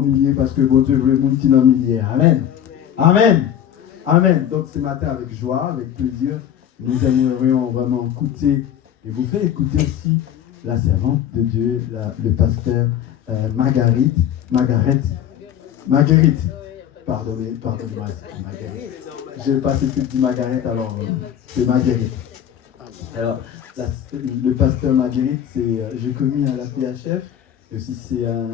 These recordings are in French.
au milieu parce que bon Dieu veut monter dans le milieu. Amen. Amen. Amen. Donc ce matin, avec joie, avec plaisir, nous aimerions vraiment écouter et vous faire écouter aussi la servante de Dieu, le pasteur Marguerite. Pardonnez-moi, c'est Marguerite. Je n'ai pas cessé de dire Marguerite, alors c'est Marguerite. Alors, le pasteur Marguerite, j'ai connu à la PHF, et aussi c'est un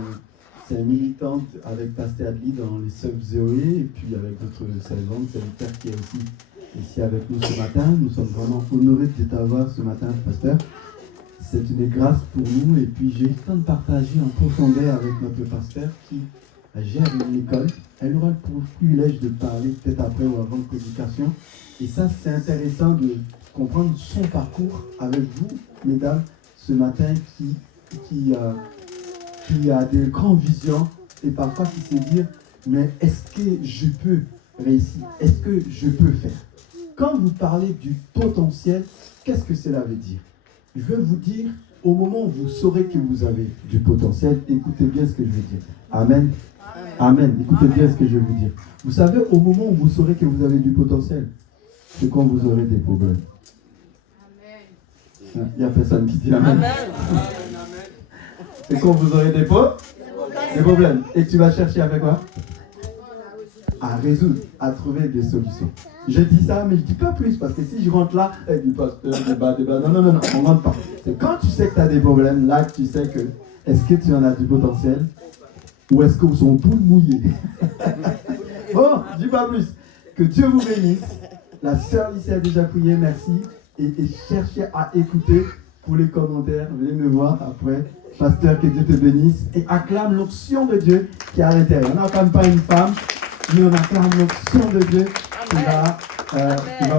militant avec pasteur Adli dans les Sœurs Zoé, et puis avec d'autres servantes, c'est le père qui est aussi ici avec nous ce matin. Nous sommes vraiment honorés de t'avoir ce matin, pasteur. C'est une grâce pour nous, et puis j'ai eu le temps de partager en profondeur avec notre pasteur qui gère une école. Elle aura le privilège de parler peut-être après ou avant de prédication. Et ça, c'est intéressant de comprendre son parcours avec vous, mesdames, ce matin, qui a des grandes visions et parfois qui se dit, mais est-ce que je peux réussir? Est-ce que je peux faire? Quand vous parlez du potentiel, qu'est-ce que cela veut dire? Je vais vous dire, au moment où vous saurez que vous avez du potentiel, écoutez bien ce que je veux dire. Amen. Amen. Écoutez bien ce que je vais vous dire. Vous savez, au moment où vous saurez que vous avez du potentiel, c'est quand vous aurez des problèmes. Il n'y a personne qui dit Amen. C'est quand vous aurez des problèmes. Et tu vas chercher avec quoi? À résoudre, à trouver des solutions. Je dis ça, mais je ne dis pas plus, parce que si je rentre là, du pasteur, débat, non, on ne rentre pas. C'est quand tu sais que tu as des problèmes, là que tu sais que, est-ce que tu en as du potentiel, ou est-ce que vous sont poules mouillées? Bon, je dis pas plus. Que Dieu vous bénisse. La sœur ici a déjà prié, merci. Et cherchez à écouter pour les commentaires. Venez me voir après. Pasteur, que Dieu te bénisse. Et acclame l'onction de Dieu qui est à l'intérieur. On n'acclame pas une femme, mais on acclame l'onction de Dieu qui va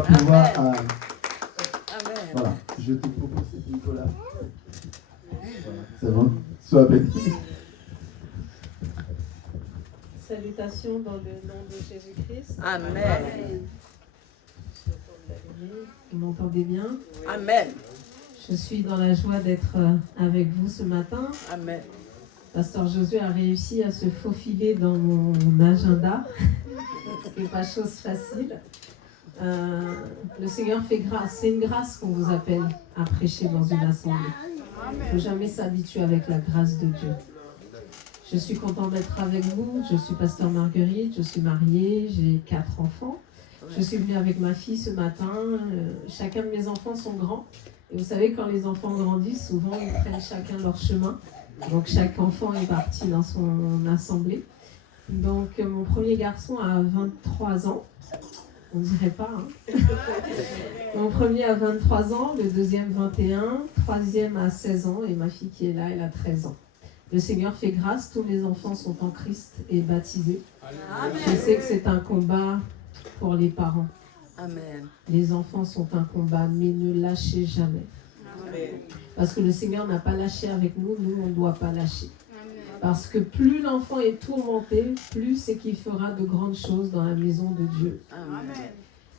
pouvoir... Voilà, je te propose, Nicolas. Voilà, c'est bon. Sois béni. Salutations dans le nom de Jésus-Christ. Amen. Vous m'entendez bien? Amen. Je suis dans la joie d'être avec vous ce matin. Amen. Pasteur Josué a réussi à se faufiler dans mon agenda. Ce n'est pas chose facile. Le Seigneur fait grâce. C'est une grâce qu'on vous appelle à prêcher dans une assemblée. Il ne faut jamais s'habituer avec la grâce de Dieu. Je suis contente d'être avec vous. Je suis pasteur Marguerite, je suis mariée, j'ai 4 enfants. Je suis venue avec ma fille ce matin. Chacun de mes enfants sont grands. Et vous savez, quand les enfants grandissent, souvent ils prennent chacun leur chemin. Donc chaque enfant est parti dans son assemblée. Donc mon premier garçon a 23 ans. On ne dirait pas, hein. Mon premier a 23 ans, le deuxième 21, troisième a 16 ans et ma fille qui est là, elle a 13 ans. Le Seigneur fait grâce, tous les enfants sont en Christ et baptisés. Je sais que c'est un combat pour les parents. Amen. Les enfants sont un combat, mais ne lâchez jamais. Amen. Parce que le Seigneur n'a pas lâché avec nous, nous on ne doit pas lâcher. Parce que plus l'enfant est tourmenté, plus c'est qu'il fera de grandes choses dans la maison de Dieu. Amen.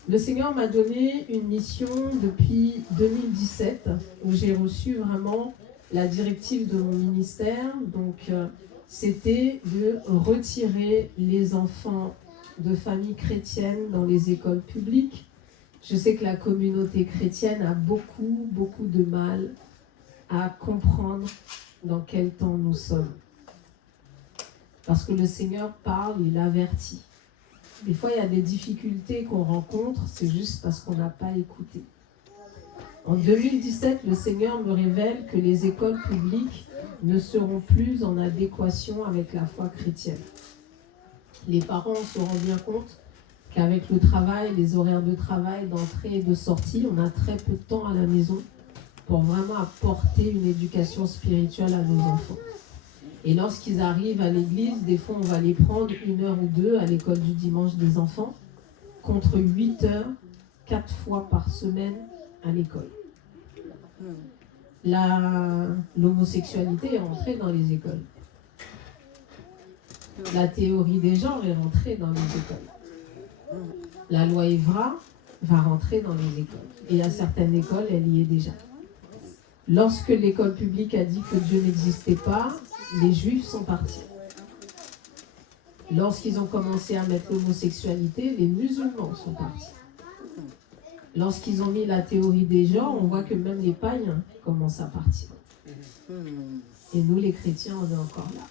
Le Seigneur m'a donné une mission depuis 2017 où j'ai reçu vraiment la directive de mon ministère. Donc, c'était de retirer les enfants de familles chrétiennes dans les écoles publiques. Je sais que la communauté chrétienne a beaucoup de mal à comprendre dans quel temps nous sommes. Parce que le Seigneur parle, il avertit. Des fois, il y a des difficultés qu'on rencontre, c'est juste parce qu'on n'a pas écouté. En 2017, le Seigneur me révèle que les écoles publiques ne seront plus en adéquation avec la foi chrétienne. Les parents se rendent bien compte qu'avec le travail, les horaires de travail, d'entrée et de sortie, on a très peu de temps à la maison pour vraiment apporter une éducation spirituelle à nos enfants. Et lorsqu'ils arrivent à l'église, des fois on va les prendre 1 heure ou 2 à l'école du dimanche des enfants, contre 8 heures, 4 fois par semaine à l'école. L'homosexualité est rentrée dans les écoles. La théorie des genres est rentrée dans les écoles. La loi Evra va rentrer dans les écoles. Et à certaines écoles, elle y est déjà. Lorsque l'école publique a dit que Dieu n'existait pas, les Juifs sont partis. Lorsqu'ils ont commencé à mettre l'homosexualité, les musulmans sont partis. Lorsqu'ils ont mis la théorie des genres, on voit que même les païens commencent à partir. Et nous, les chrétiens, on est encore là.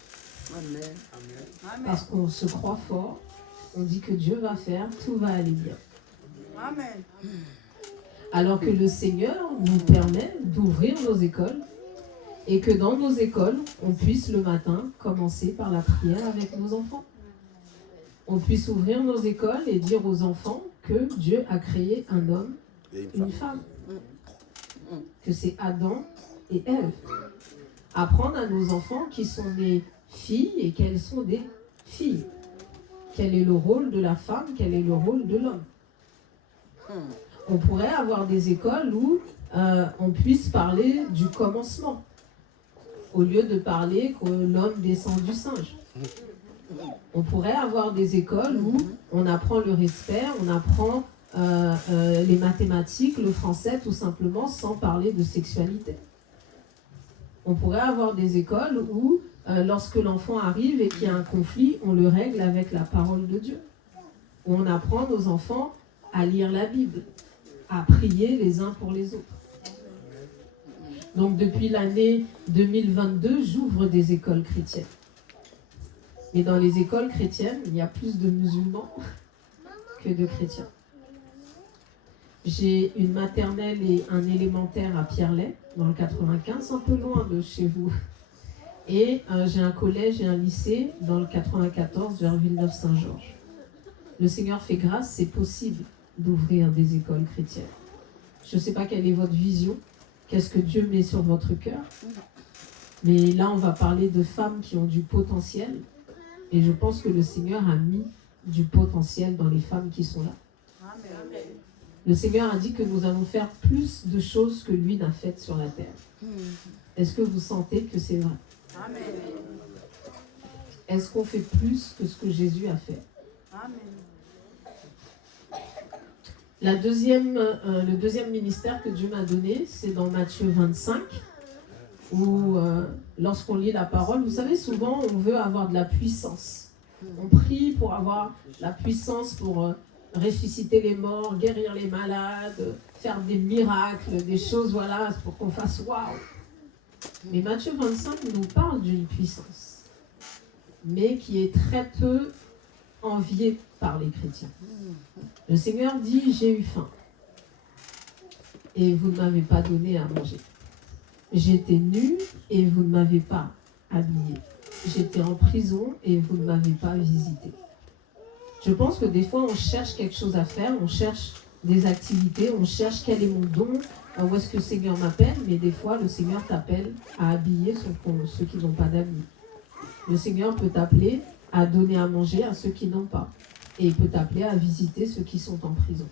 Amen. Parce qu'on se croit fort, on dit que Dieu va faire, tout va aller bien. Amen. Alors que le Seigneur nous permet d'ouvrir nos écoles et que dans nos écoles, on puisse le matin commencer par la prière avec nos enfants. On puisse ouvrir nos écoles et dire aux enfants que Dieu a créé un homme et une femme. Que c'est Adam et Ève. Apprendre à nos enfants qui sont des filles et qu'elles sont des filles. Quel est le rôle de la femme, quel est le rôle de l'homme. On pourrait avoir des écoles où on puisse parler du commencement, au lieu de parler que l'homme descend du singe. On pourrait avoir des écoles où on apprend le respect, on apprend les mathématiques, le français tout simplement, sans parler de sexualité. On pourrait avoir des écoles où, lorsque l'enfant arrive et qu'il y a un conflit, on le règle avec la parole de Dieu. Où on apprend nos enfants à lire la Bible, à prier les uns pour les autres. Donc depuis l'année 2022, j'ouvre des écoles chrétiennes. Et dans les écoles chrétiennes, il y a plus de musulmans que de chrétiens. J'ai une maternelle et un élémentaire à Pierrelet, dans le 95, un peu loin de chez vous. Et j'ai un collège et un lycée dans le 94, vers Villeneuve-Saint-Georges. Le Seigneur fait grâce, c'est possible d'ouvrir des écoles chrétiennes. Je ne sais pas quelle est votre vision, qu'est-ce que Dieu met sur votre cœur. Mais là, on va parler de femmes qui ont du potentiel. Et je pense que le Seigneur a mis du potentiel dans les femmes qui sont là. Amen. Le Seigneur a dit que nous allons faire plus de choses que lui n'a faites sur la terre. Est-ce que vous sentez que c'est vrai? Amen. Est-ce qu'on fait plus que ce que Jésus a fait? Amen. Le deuxième ministère que Dieu m'a donné, c'est dans Matthieu 25, où lorsqu'on lit la parole, vous savez, souvent on veut avoir de la puissance. On prie pour avoir la puissance pour ressusciter les morts, guérir les malades, faire des miracles, des choses, voilà, pour qu'on fasse waouh. Mais Matthieu 25 nous parle d'une puissance, mais qui est très peu enviée par les chrétiens. Le Seigneur dit, j'ai eu faim et vous ne m'avez pas donné à manger. J'étais nu et vous ne m'avez pas habillé. J'étais en prison et vous ne m'avez pas visité. Je pense que des fois, on cherche quelque chose à faire, on cherche des activités, on cherche quel est mon don, où est-ce que le Seigneur m'appelle, mais des fois, le Seigneur t'appelle à habiller ceux qui n'ont pas d'habits. Le Seigneur peut t'appeler à donner à manger à ceux qui n'ont pas. Et il peut t'appeler à visiter ceux qui sont en prison.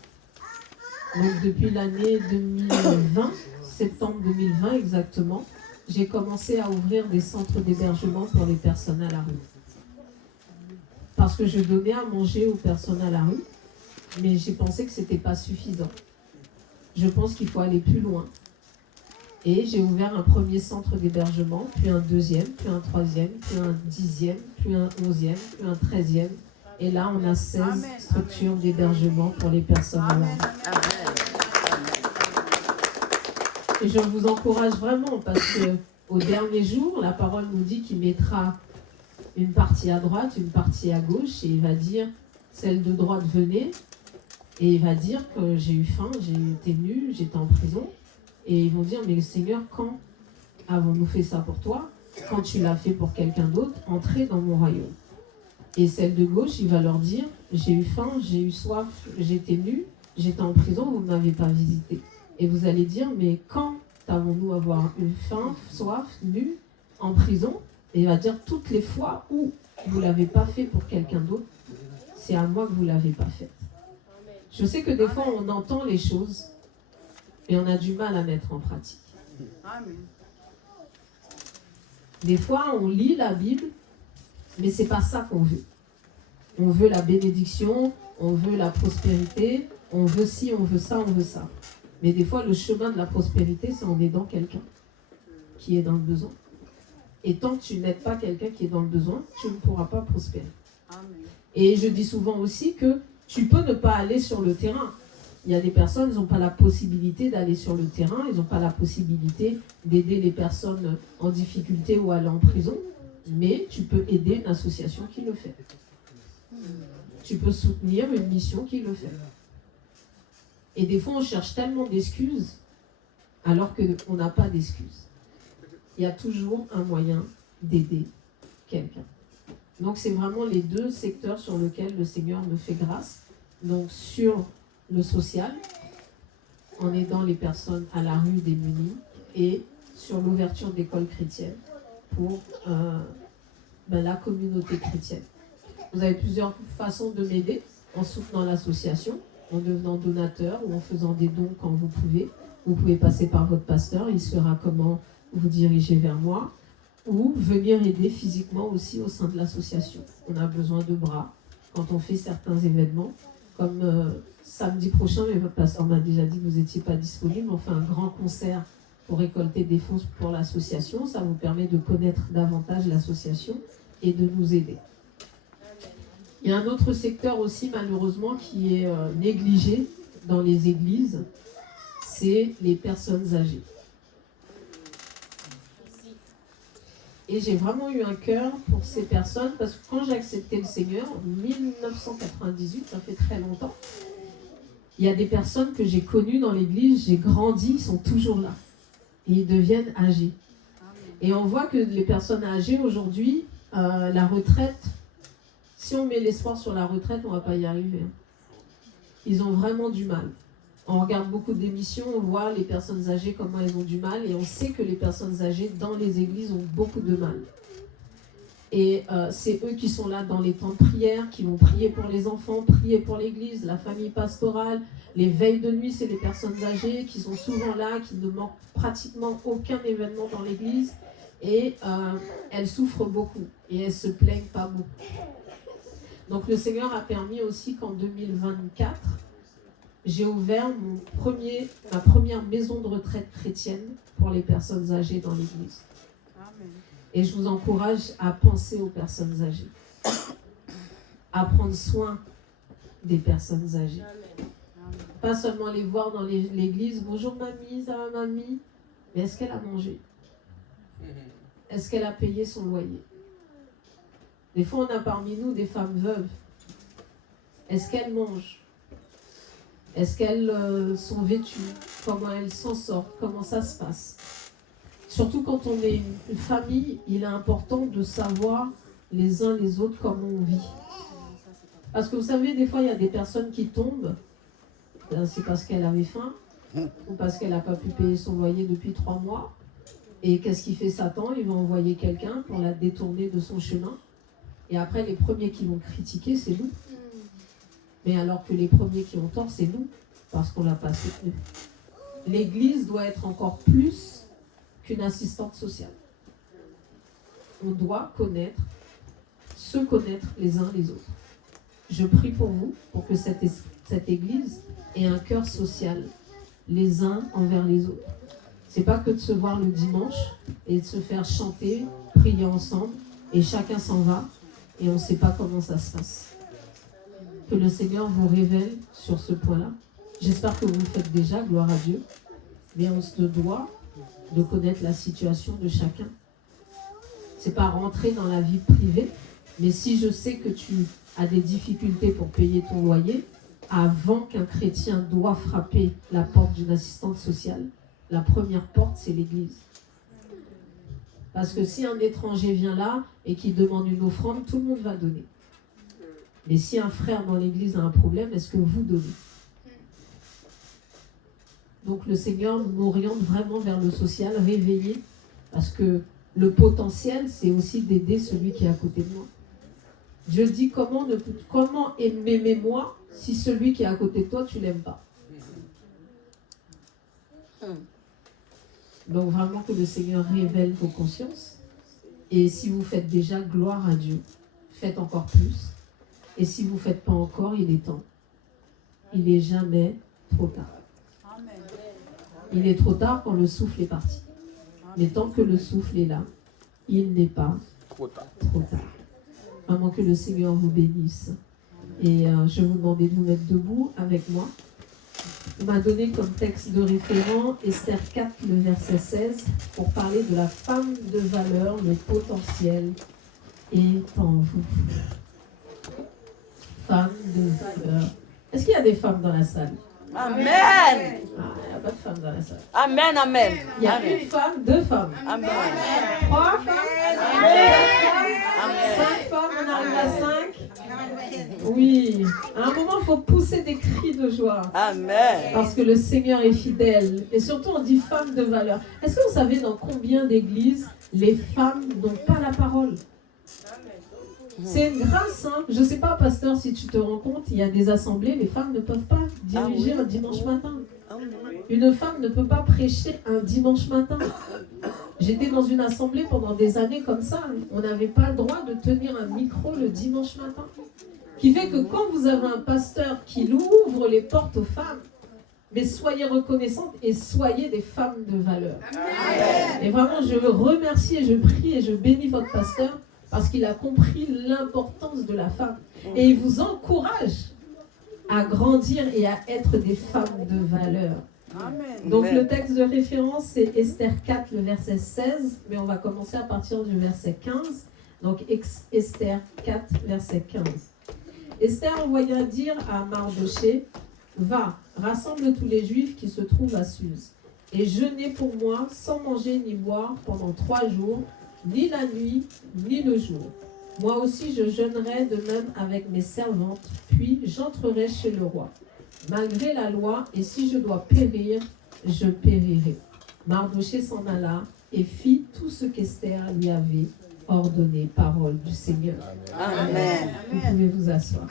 Donc depuis l'année 2020, septembre 2020 exactement, j'ai commencé à ouvrir des centres d'hébergement pour les personnes à la rue. Parce que je donnais à manger aux personnes à la rue, mais j'ai pensé que ce n'était pas suffisant. Je pense qu'il faut aller plus loin. Et j'ai ouvert un premier centre d'hébergement, puis un deuxième, puis un troisième, puis un 10e, puis un 11e, puis un 13e. Et là, on a 16 structures d'hébergement pour les personnes à la rue. Et je vous encourage vraiment parce que au dernier jour, la parole nous dit qu'il mettra une partie à droite, une partie à gauche, et il va dire, celle de droite, venez, et il va dire que j'ai eu faim, j'ai été nu, j'étais en prison, et ils vont dire, mais Seigneur, quand avons-nous fait ça pour toi? Quand tu l'as fait pour quelqu'un d'autre, entrez dans mon royaume. Et celle de gauche, il va leur dire, j'ai eu faim, j'ai eu soif, j'étais nu, j'étais en prison, vous ne m'avez pas visité. Et vous allez dire, mais quand avons-nous avoir eu faim, soif, nu, en prison? Et il va dire, toutes les fois où vous ne l'avez pas fait pour quelqu'un d'autre, c'est à moi que vous ne l'avez pas fait. Je sais que des fois, on entend les choses et on a du mal à mettre en pratique. Des fois, on lit la Bible, mais ce n'est pas ça qu'on veut. On veut la bénédiction, on veut la prospérité, on veut ci, on veut ça, on veut ça. Mais des fois, le chemin de la prospérité, c'est en aidant quelqu'un qui est dans le besoin. Et tant que tu n'aides pas quelqu'un qui est dans le besoin, tu ne pourras pas prospérer. Et je dis souvent aussi que tu peux ne pas aller sur le terrain. Il y a des personnes, ils n'ont pas la possibilité d'aller sur le terrain, ils n'ont pas la possibilité d'aider les personnes en difficulté ou aller en prison, mais tu peux aider une association qui le fait. Tu peux soutenir une mission qui le fait. Et des fois, on cherche tellement d'excuses alors qu'on n'a pas d'excuses. Il y a toujours un moyen d'aider quelqu'un. Donc, c'est vraiment les deux secteurs sur lesquels le Seigneur me fait grâce. Donc, sur le social, en aidant les personnes à la rue démunies, et sur l'ouverture d'écoles chrétiennes pour la communauté chrétienne. Vous avez plusieurs façons de m'aider, en soutenant l'association, en devenant donateur ou en faisant des dons quand vous pouvez. Vous pouvez passer par votre pasteur, il saura comment vous diriger vers moi, ou venir aider physiquement aussi au sein de l'association. On a besoin de bras quand on fait certains événements, comme samedi prochain, mais votre pasteur m'a déjà dit que vous n'étiez pas disponible. On fait un grand concert pour récolter des fonds pour l'association. Ça vous permet de connaître davantage l'association et de nous aider. Il y a un autre secteur aussi, malheureusement, qui est négligé dans les églises, c'est les personnes âgées. Et j'ai vraiment eu un cœur pour ces personnes, parce que quand j'ai accepté le Seigneur, en 1998, ça fait très longtemps, il y a des personnes que j'ai connues dans l'église, j'ai grandi, ils sont toujours là. Et ils deviennent âgés. Et on voit que les personnes âgées aujourd'hui, la retraite, si on met l'espoir sur la retraite, on ne va pas y arriver. Ils ont vraiment du mal. On regarde beaucoup d'émissions, on voit les personnes âgées, comment elles ont du mal, et on sait que les personnes âgées dans les églises ont beaucoup de mal. Et c'est eux qui sont là dans les temps de prière, qui vont prier pour les enfants, prier pour l'église, la famille pastorale. Les veilles de nuit, c'est les personnes âgées qui sont souvent là, qui ne manquent pratiquement aucun événement dans l'église. Et elles souffrent beaucoup, et elles ne se plaignent pas beaucoup. Donc le Seigneur a permis aussi qu'en 2024, j'ai ouvert ma première maison de retraite chrétienne pour les personnes âgées dans l'église. Et je vous encourage à penser aux personnes âgées, à prendre soin des personnes âgées. Pas seulement les voir dans l'église, bonjour mamie, ça va mamie, mais est-ce qu'elle a mangé? Est-ce qu'elle a payé son loyer? Des fois, on a parmi nous des femmes veuves. Est-ce qu'elles mangent? Est-ce qu'elles sont vêtues? Comment elles s'en sortent? Comment ça se passe? Surtout quand on est une famille, il est important de savoir les uns les autres comment on vit. Parce que vous savez, des fois, il y a des personnes qui tombent. C'est parce qu'elle avait faim ou parce qu'elle n'a pas pu payer son loyer depuis 3 mois. Et qu'est-ce qu'il fait Satan? Il va envoyer quelqu'un pour la détourner de son chemin. Et après, les premiers qui vont critiquer, c'est nous. Mais alors que les premiers qui ont tort, c'est nous, parce qu'on ne l'a pas soutenu. L'Église doit être encore plus qu'une assistante sociale. On doit se connaître les uns les autres. Je prie pour vous, pour que cette Église ait un cœur social, les uns envers les autres. C'est pas que de se voir le dimanche et de se faire chanter, prier ensemble, et chacun s'en va, et on ne sait pas comment ça se passe. Que le Seigneur vous révèle sur ce point-là. J'espère que vous le faites déjà, gloire à Dieu. Mais on se doit de connaître la situation de chacun. C'est pas rentrer dans la vie privée, mais si je sais que tu as des difficultés pour payer ton loyer, avant qu'un chrétien doit frapper la porte d'une assistante sociale, la première porte, c'est l'église. Parce que si un étranger vient là et qu'il demande une offrande, tout le monde va donner. Mais si un frère dans l'église a un problème, est-ce que vous donnez? Donc le Seigneur m'oriente vraiment vers le social, réveillé, parce que le potentiel, c'est aussi d'aider celui qui est à côté de moi. Dieu dit, comment m'aimer moi si celui qui est à côté de toi, tu l'aimes pas? Donc vraiment que le Seigneur révèle vos consciences. Et si vous faites déjà, gloire à Dieu. Faites encore plus. Et si vous ne faites pas encore, il est temps. Il n'est jamais trop tard. Il est trop tard quand le souffle est parti. Mais tant que le souffle est là, il n'est pas trop tard. Vraiment que le Seigneur vous bénisse. Et je vais vous demander de vous mettre debout avec moi. On m'a donné comme texte de référent Esther 4, le verset 16, pour parler de la femme de valeur, le potentiel est en vous. Femme de valeur. Est-ce qu'il y a des femmes dans la salle? Amen. Ah, il n'y a pas de femmes dans la salle. Amen, amen. Il y a une femme, deux femmes. Amen. Trois femmes, quatre femmes, cinq femmes, on arrive à 5. Oui, à un moment, il faut pousser des cris de joie. Amen. Parce que le Seigneur est fidèle. Et surtout, on dit femme de valeur. Est-ce que vous savez dans combien d'églises les femmes n'ont pas la parole? C'est une grâce, hein. Je ne sais pas, pasteur, si tu te rends compte, il y a des assemblées, les femmes ne peuvent pas diriger un dimanche matin. Une femme ne peut pas prêcher un dimanche matin. J'étais dans une assemblée pendant des années comme ça. On n'avait pas le droit de tenir un micro le dimanche matin. Qui fait que quand vous avez un pasteur qui ouvre les portes aux femmes, mais soyez reconnaissantes et soyez des femmes de valeur. Amen. Et vraiment, je remercie et je prie et je bénis votre pasteur parce qu'il a compris l'importance de la femme. Et il vous encourage à grandir et à être des femmes de valeur. Amen. Donc le texte de référence, c'est Esther 4, le verset 16, mais on va commencer à partir du verset 15. Donc Esther 4, verset 15. Esther envoya dire à Mardoché, « Va, rassemble tous les Juifs qui se trouvent à Suse, et jeûnez pour moi sans manger ni boire pendant 3 jours, ni la nuit, ni le jour. Moi aussi je jeûnerai de même avec mes servantes, puis j'entrerai chez le roi. Malgré la loi, et si je dois périr, je périrai. » Mardoché s'en alla et fit tout ce qu'Esther lui avait ordonné. Parole du Seigneur. Amen. Vous pouvez vous asseoir.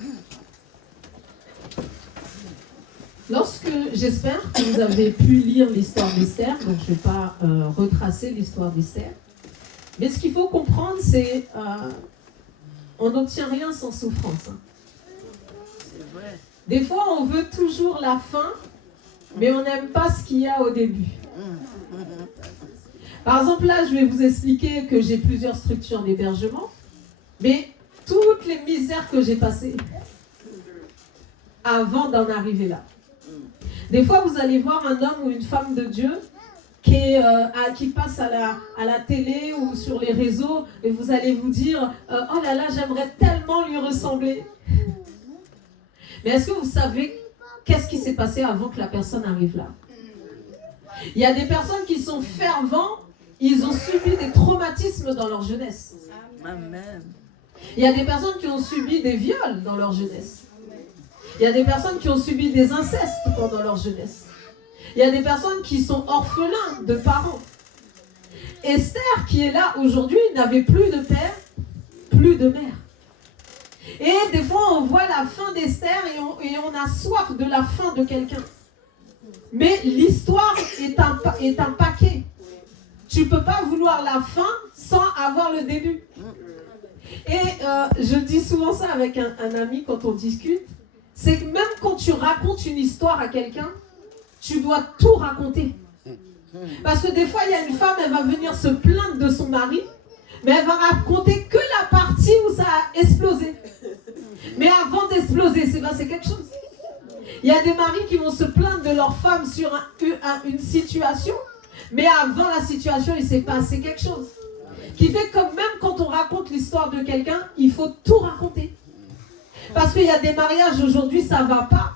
Lorsque j'espère que vous avez pu lire l'histoire d'Esther, donc je ne vais pas retracer l'histoire d'Esther, mais ce qu'il faut comprendre, c'est on n'obtient rien sans souffrance. Hein. C'est vrai. Des fois, on veut toujours la fin, mais on n'aime pas ce qu'il y a au début. Par exemple, là, je vais vous expliquer que j'ai plusieurs structures d'hébergement, mais toutes les misères que j'ai passées avant d'en arriver là. Des fois, vous allez voir un homme ou une femme de Dieu qui passe à la télé ou sur les réseaux et vous allez vous dire « Oh là là, j'aimerais tellement lui ressembler ». Mais est-ce que vous savez qu'est-ce qui s'est passé avant que la personne arrive là? Il y a des personnes qui sont fervents, ils ont subi des traumatismes dans leur jeunesse. Amen. Il y a des personnes qui ont subi des viols dans leur jeunesse. Il y a des personnes qui ont subi des incestes pendant leur jeunesse. Il y a des personnes qui sont orphelins de parents. Esther, qui est là aujourd'hui, n'avait plus de père, plus de mère. Et des fois, on voit la fin d'Esther et on a soif de la fin de quelqu'un. Mais l'histoire est un paquet. Tu ne peux pas vouloir la fin sans avoir le début. Et je dis souvent ça avec un ami quand on discute, c'est que même quand tu racontes une histoire à quelqu'un, tu dois tout raconter. Parce que des fois, il y a une femme, elle va venir se plaindre de son mari, mais elle va raconter que la partie où ça a explosé. Mais avant d'exploser, c'est passé quelque chose. Il y a des maris qui vont se plaindre de leur femme sur une situation, mais avant la situation, il s'est passé quelque chose. Qui fait que même quand on raconte l'histoire de quelqu'un, il faut tout raconter. Parce qu'il y a des mariages aujourd'hui, ça ne va pas.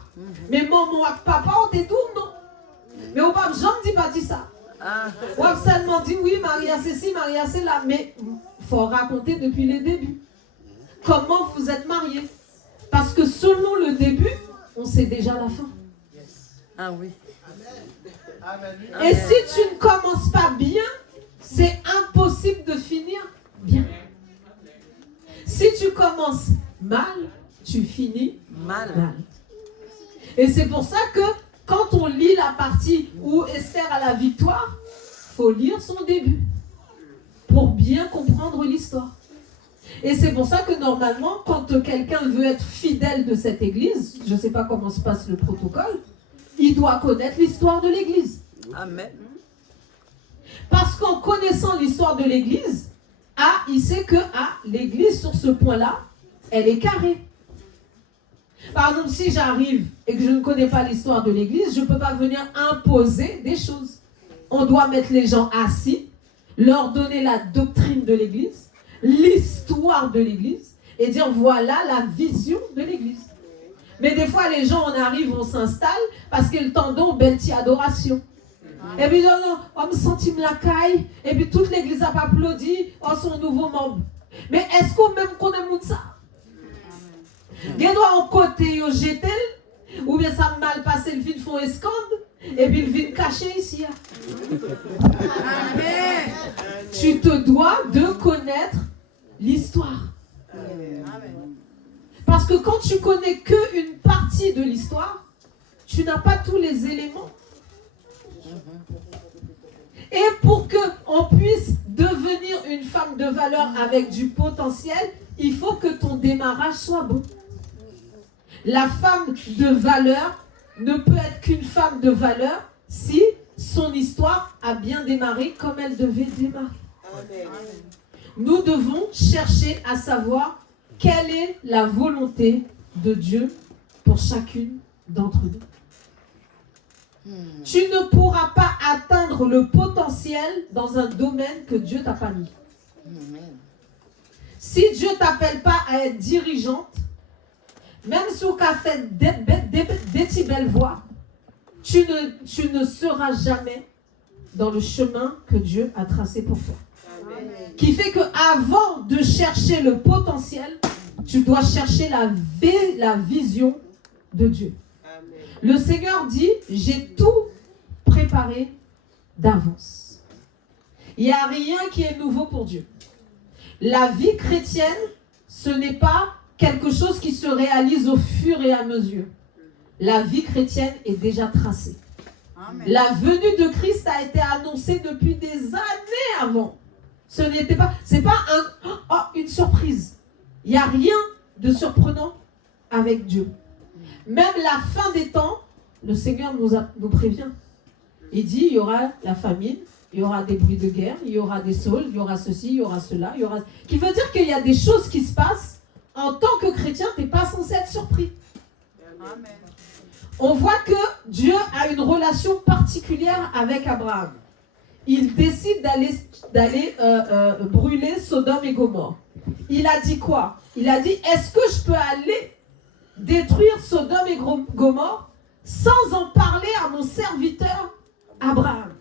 Mais mon papa, on t'est tout, non. Mais au pape Jean ne dit pas ça. Ou seulement dit oui, Maria c'est ci, Maria c'est là. Mais il faut raconter depuis le début. Comment vous êtes mariés. Parce que selon le début, on sait déjà la fin. Ah oui. Et si tu ne commences pas bien, c'est impossible de finir bien. Si tu commences mal, tu finis mal. Et c'est pour ça que quand on lit la partie où Esther a la victoire, il faut lire son début pour bien comprendre l'histoire. Et c'est pour ça que normalement, quand quelqu'un veut être fidèle de cette église, je ne sais pas comment se passe le protocole, il doit connaître l'histoire de l'église. Amen. Parce qu'en connaissant l'histoire de l'église, il sait que l'église, sur ce point-là, elle est carrée. Par exemple, si j'arrive et que je ne connais pas l'histoire de l'église, je ne peux pas venir imposer des choses. On doit mettre les gens assis, leur donner la doctrine de l'église, l'histoire de l'église, et dire voilà la vision de l'église. Mais des fois, les gens, on arrive, on s'installe, parce qu'ils tendent belle adoration. Et puis, on me sentit la caille, et puis toute l'église a applaudi, son nouveau membre. Mais est-ce qu'on même connaît ça? Il doit en côté jeter, ou bien ça mal passé, le vide font escande, et puis le vide caché ici. Amen. Tu te dois de connaître l'histoire. Parce que quand tu connais qu'une partie de l'histoire, tu n'as pas tous les éléments. Et pour qu'on puisse devenir une femme de valeur avec du potentiel, il faut que ton démarrage soit bon. La femme de valeur ne peut être qu'une femme de valeur si son histoire a bien démarré comme elle devait démarrer. Amen. Nous devons chercher à savoir quelle est la volonté de Dieu pour chacune d'entre nous. Tu ne pourras pas atteindre le potentiel dans un domaine que Dieu t'a pas mis. Si Dieu t'appelle pas à être dirigeante, même si tu as fait des belles voies, tu ne seras jamais dans le chemin que Dieu a tracé pour toi. Amen. Qui fait qu'avant de chercher le potentiel, tu dois chercher la vision de Dieu. Amen. Le Seigneur dit, j'ai tout préparé d'avance. Il n'y a rien qui est nouveau pour Dieu. La vie chrétienne, ce n'est pas quelque chose qui se réalise au fur et à mesure. La vie chrétienne est déjà tracée. Amen. La venue de Christ a été annoncée depuis des années avant. Ce n'était pas, c'est pas une surprise. Il n'y a rien de surprenant avec Dieu. Même la fin des temps, le Seigneur nous prévient. Il dit, il y aura la famine, il y aura des bruits de guerre, il y aura des saules, il y aura ceci, il y aura cela, il y aura... Qui veut dire qu'il y a des choses qui se passent. En tant que chrétien, tu n'es pas censé être surpris. Amen. On voit que Dieu a une relation particulière avec Abraham. Il décide d'aller brûler Sodome et Gomorrhe. Il a dit quoi? Il a dit, est-ce que je peux aller détruire Sodome et Gomorre sans en parler à mon serviteur Abraham?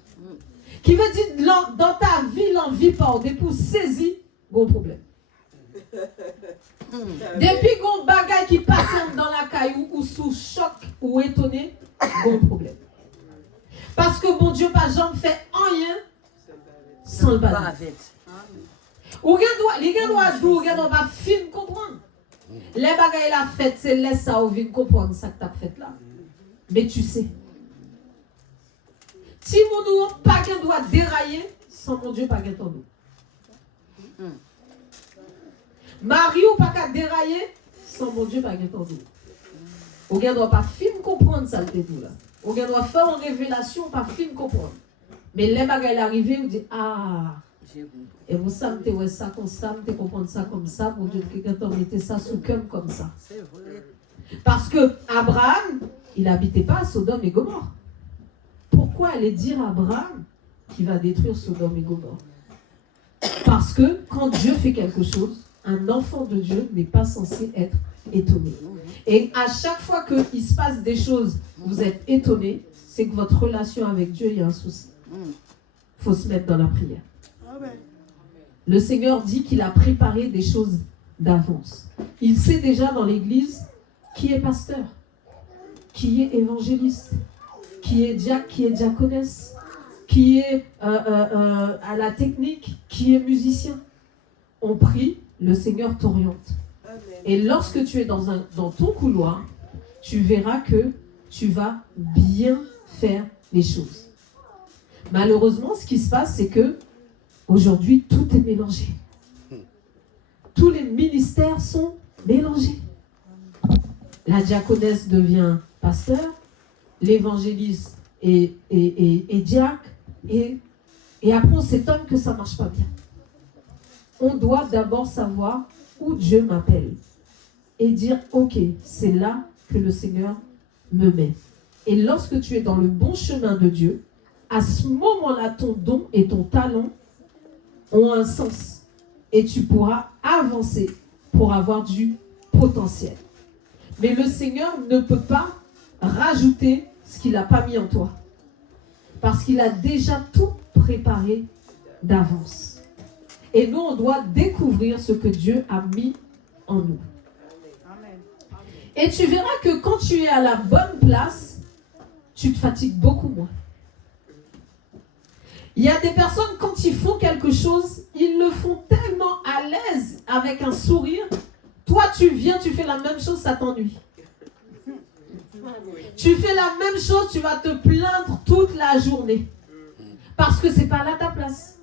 Qui veut dire, dans ta vie, l'envie pas, on dépousse saisi, gros problème. Depuis qu'on bagaille qui passe dans la caillou ou sous choc ou étonné, gros problème. Parce que bon Dieu, pas jamais fait rien sans le bagaille. Ou les gens doivent dire, les gens doivent pas fin comprendre. Les bagailles la fête, c'est laisse ça ou vient comprendre ça que tu as fait là. Mais tu sais. Si mon pas qu'un doit dérailler, sans mon Dieu, pas qu'un ton dos. Marie ou pas qu'à dérailler, sans mon Dieu, pas qu'un ton dos. Ou ne doit pas fin comprendre ça le tout là. Ou doit faire une révélation, pas fin comprendre. Mais les bagailles arrivent, on dit, ah, et vous savez, ça comme ça, vous comprenez ça comme ça, pour Dieu, quelqu'un t'a mis ça sous cœur comme ça. Parce que Abraham, il n'habitait pas à Sodome et Gomorre. Pourquoi aller dire à Abraham qu'il va détruire Sodome et Gomorre? Parce que quand Dieu fait quelque chose, un enfant de Dieu n'est pas censé être étonné. Et à chaque fois qu'il se passe des choses, vous êtes étonné, c'est que votre relation avec Dieu, il y a un souci. Il faut se mettre dans la prière. Le Seigneur dit qu'il a préparé des choses d'avance. Il sait déjà dans l'église qui est pasteur, qui est évangéliste, qui est diacre, qui est diaconesse, qui est à la technique, qui est musicien. On prie, le Seigneur t'oriente. Et lorsque tu es dans ton couloir, tu verras que tu vas bien faire les choses. Malheureusement, ce qui se passe, c'est que aujourd'hui, tout est mélangé. Tous les ministères sont mélangés. La diaconesse devient pasteur, l'évangéliste est diacre, et après on s'étonne que ça ne marche pas bien. On doit d'abord savoir où Dieu m'appelle. et dire « Ok, c'est là que le Seigneur me met ». Et lorsque tu es dans le bon chemin de Dieu, à ce moment-là, ton don et ton talent ont un sens. Et tu pourras avancer pour avoir du potentiel. Mais le Seigneur ne peut pas rajouter ce qu'il n'a pas mis en toi. Parce qu'il a déjà tout préparé d'avance. Et nous, on doit découvrir ce que Dieu a mis en nous. Et tu verras que quand tu es à la bonne place, tu te fatigues beaucoup moins. Il y a des personnes, quand ils font quelque chose, ils le font tellement à l'aise, avec un sourire. Toi, tu viens, tu fais la même chose, ça t'ennuie. Tu fais la même chose, tu vas te plaindre toute la journée. Parce que ce n'est pas là ta place.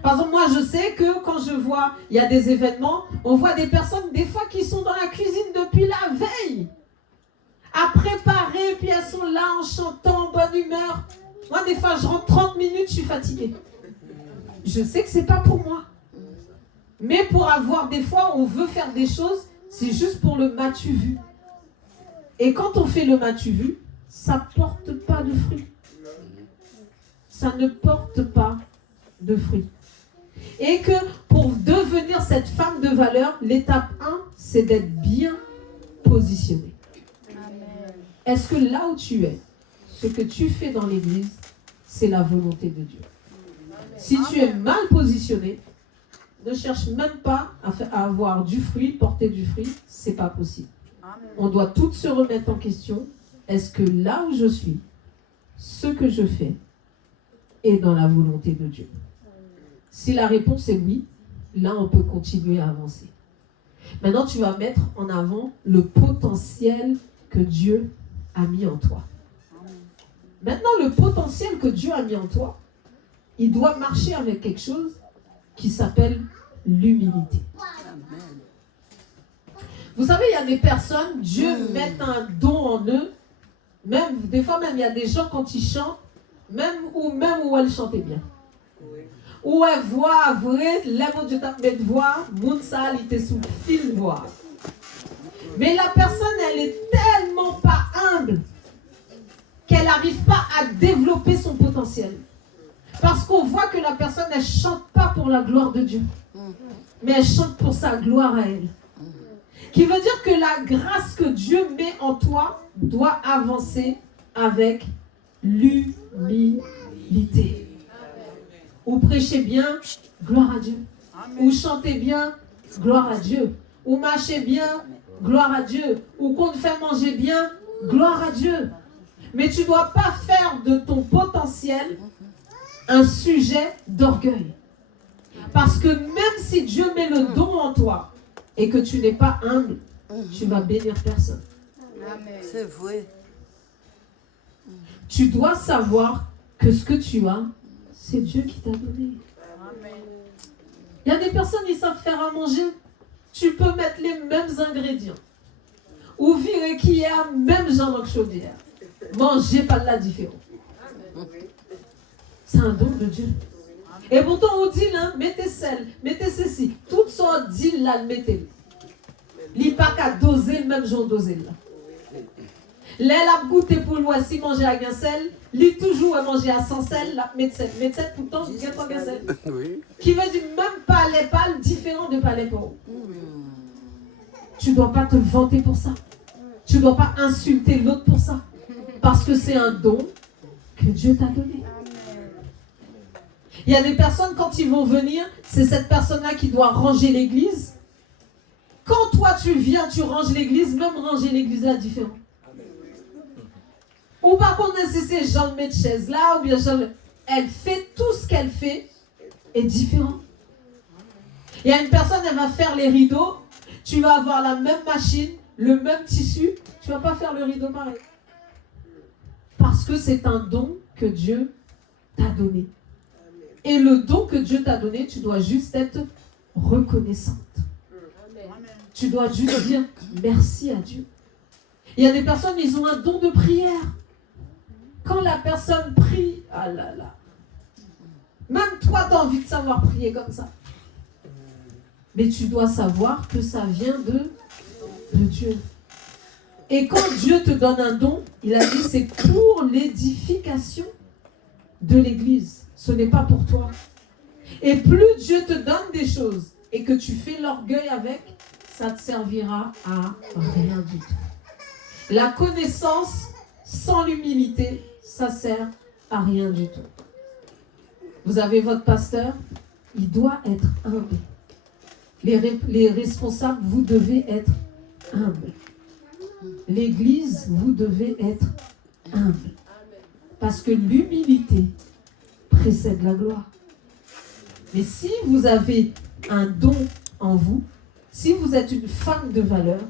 Par exemple, moi, je sais que quand je vois, il y a des événements, on voit des personnes, des fois, qui sont dans la cuisine depuis la veille, à préparer, puis elles sont là en chantant, en bonne humeur. Moi, des fois, je rentre 30 minutes, je suis fatiguée. Je sais que ce n'est pas pour moi. Mais pour avoir, des fois, on veut faire des choses, c'est juste pour le m'as-tu vu. Et quand on fait le m'as-tu vu, ça ne porte pas de fruits. Ça ne porte pas de fruits. Et que pour devenir cette femme de valeur, l'étape 1, c'est d'être bien positionnée. Est-ce que là où tu es, ce que tu fais dans l'église, c'est la volonté de Dieu? Si tu es mal positionné, ne cherche même pas à avoir du fruit, porter du fruit, c'est pas possible. On doit toutes se remettre en question. Est-ce que là où je suis, ce que je fais est dans la volonté de Dieu? Si la réponse est oui, là on peut continuer à avancer. Maintenant, tu vas mettre en avant le potentiel que Dieu a mis en toi. Maintenant, le potentiel que Dieu a mis en toi, il doit marcher avec quelque chose qui s'appelle l'humilité. Vous savez, il y a des personnes, Dieu met un don en eux. Même, des fois, même, il y a des gens, quand ils chantent, même où elles chantaient bien. Où elles voient, vrai, l'amour de ta voix, Mounsa, il était sous fil voix. Mais la personne, elle est tellement pas humble qu'elle n'arrive pas à développer son potentiel. Parce qu'on voit que la personne, elle ne chante pas pour la gloire de Dieu, mais elle chante pour sa gloire à elle. Qui veut dire que la grâce que Dieu met en toi doit avancer avec l'humilité. Ou prêchez bien, gloire à Dieu. Ou chantez bien, gloire à Dieu. Ou marchez bien, gloire à Dieu. Ou qu'on te fait manger bien, gloire à Dieu. Mais tu ne dois pas faire de ton potentiel un sujet d'orgueil. Parce que même si Dieu met le don en toi et que tu n'es pas humble, tu vas bénir personne. C'est vrai. Tu dois savoir que ce que tu as, c'est Dieu qui t'a donné. Il y a des personnes qui savent faire à manger. Tu peux mettre les mêmes ingrédients. Ou virer qui a même genre dans chaudière. Mangez pas de la différence. C'est un don de Dieu. Et pourtant on dit là, mettez sel, mettez ceci. Toutes sortes d'îles là, mettez-le. Il n'y a pas qu'à doser le même genre doser là. L'aile a goûté pour le voici manger avec un sel. Lui toujours à manger à 100 sel, là, mettre sel. Mettre sel pourtant, je gagne pas un sel. Qui veut dire même palais pâle différent de palais pauvre. Tu ne dois pas te vanter pour ça. Tu ne dois pas insulter l'autre pour ça. Parce que c'est un don que Dieu t'a donné. Il y a des personnes, quand ils vont venir, c'est cette personne-là qui doit ranger l'église. Quand toi tu viens, tu ranges l'église, même ranger l'église là, différent. Ou par contre, si c'est Jean met de chaise là, ou bien Jean, elle fait tout ce qu'elle fait est différent. Il y a une personne, elle va faire les rideaux, tu vas avoir la même machine, le même tissu, tu ne vas pas faire le rideau pareil. Parce que c'est un don que Dieu t'a donné. Et le don que Dieu t'a donné, tu dois juste être reconnaissante. Tu dois juste dire merci à Dieu. Il y a des personnes, ils ont un don de prière. Quand la personne prie, ah là là. Même toi, tu as envie de savoir prier comme ça. Mais tu dois savoir que ça vient de de Dieu. Et quand Dieu te donne un don, il a dit c'est pour l'édification de l'Église. Ce n'est pas pour toi. Et plus Dieu te donne des choses et que tu fais l'orgueil avec, ça te servira à rien du tout. La connaissance sans l'humilité, ça sert à rien du tout. Vous avez votre pasteur, il doit être humble. Les responsables, vous devez être humble. L'Église, vous devez être humble. Parce que l'humilité précède la gloire. Mais si vous avez un don en vous, si vous êtes une femme de valeur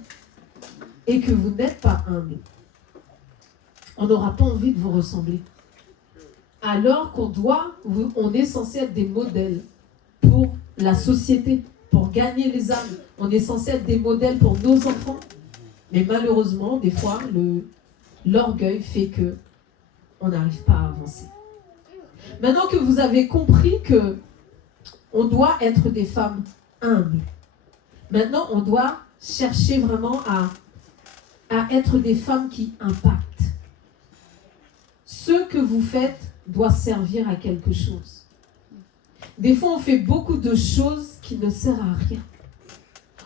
et que vous n'êtes pas humble, on n'aura pas envie de vous ressembler. Alors on est censé être des modèles pour la société, pour gagner les âmes. On est censé être des modèles pour nos enfants. Mais malheureusement, des fois, l'orgueil fait que on n'arrive pas à avancer. Maintenant que vous avez compris que on doit être des femmes humbles, maintenant on doit chercher vraiment à être des femmes qui impactent. Ce que vous faites doit servir à quelque chose. Des fois, on fait beaucoup de choses qui ne servent à rien.